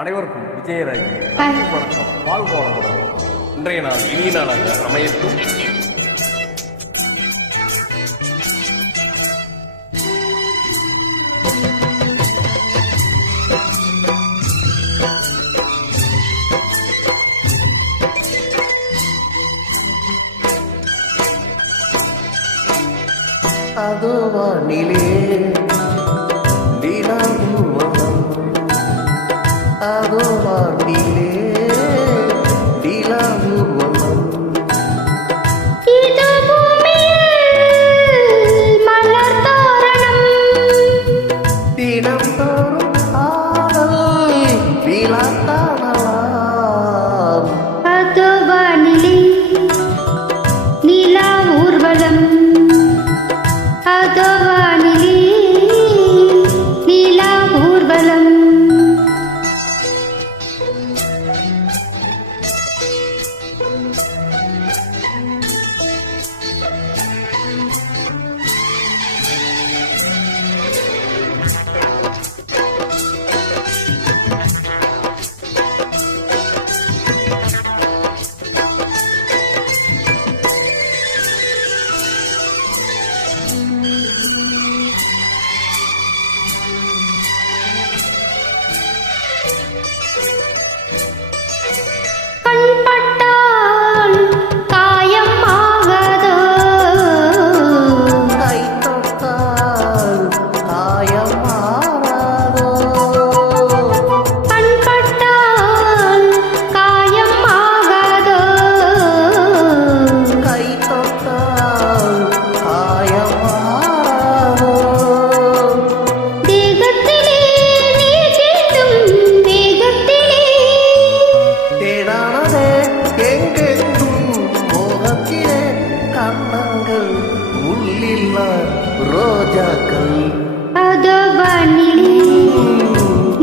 அனைவருக்கும் விஜயராஜ் வணக்கம். வாழ்வோம். இன்றைய நாள் இனிய நாளாக அமையட்டும். அதோ வானிலே நிலாவூர்வலம், அதோ வானிலே நிலாவூர்வலம். இது பூமியில் மலர் தோரணம், தினம்தோறும் ஆடல் விழாத்தாடலாம். அதோ வானிலே நிலா ஊர்வலம், அதோ வானிலே நிலா ஊர்வலம். கண்பட்டால் காயம் ஆகாதோ, கை தொட்டால் காயம் மாறாதோ. கண்பட்டால் காயம் ஆகாதோ, கை தொட்டால் காயம் மாறாதோ. தேகத்திலே நீ தீண்டும் வேகத்திலே, தேடானதே எங்கெங்கும் மோகத்திலே கண்ணங்கள் உள்ளில்லா ரோஜாக்கள். அதோ வானிலே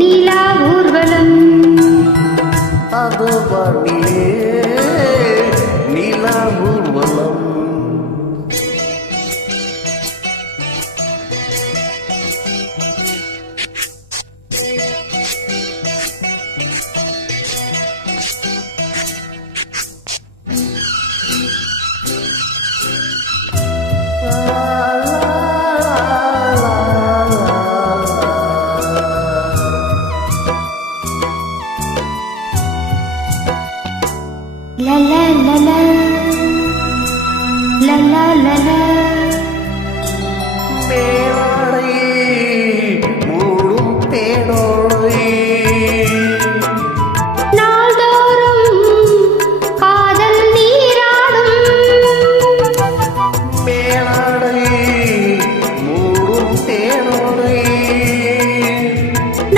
நிலா ஊர்வலம், அது வானிலே நிலா ஊர்வலம். la la la la la la la la. மேலாடை மூடும் தேனோடை, நாள்தோறும் காதல் நீராடும், மேலாடை மூடும் தேனோடை.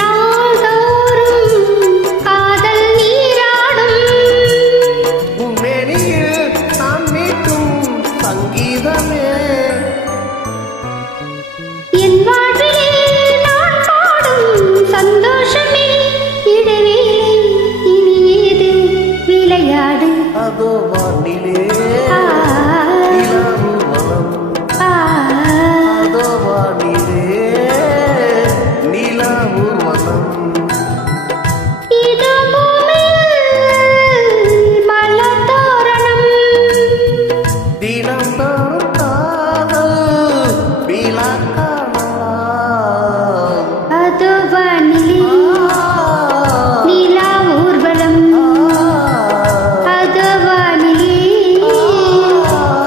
நாள்தோறும் காதல் நீராடும். உன்னெனியில் நான் மீட்டும் சங்கீதமே, என் வாழ்விலே நான் பாடும் சந்தோஷமே. இடைவேளை இனி ஏது விளையாடு. அதோ வானிலே ஆ, நிலாவூர்வலம், ஆ, அதோ வானிலே நிலாவூர்வலம். இது பூமியில் மலர் தோரணம், தினந்தோறும் காதல் விழா காணலாம். அதோ வானிலே நிலா ஊர்வலம், அதோ வானிலே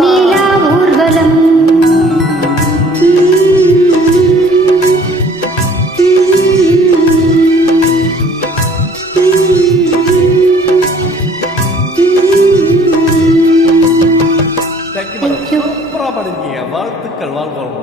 நிலா ஊர்வலம். சூப்பரா படிங்க. வாழ்த்துக்கள். வாழ்வோம்.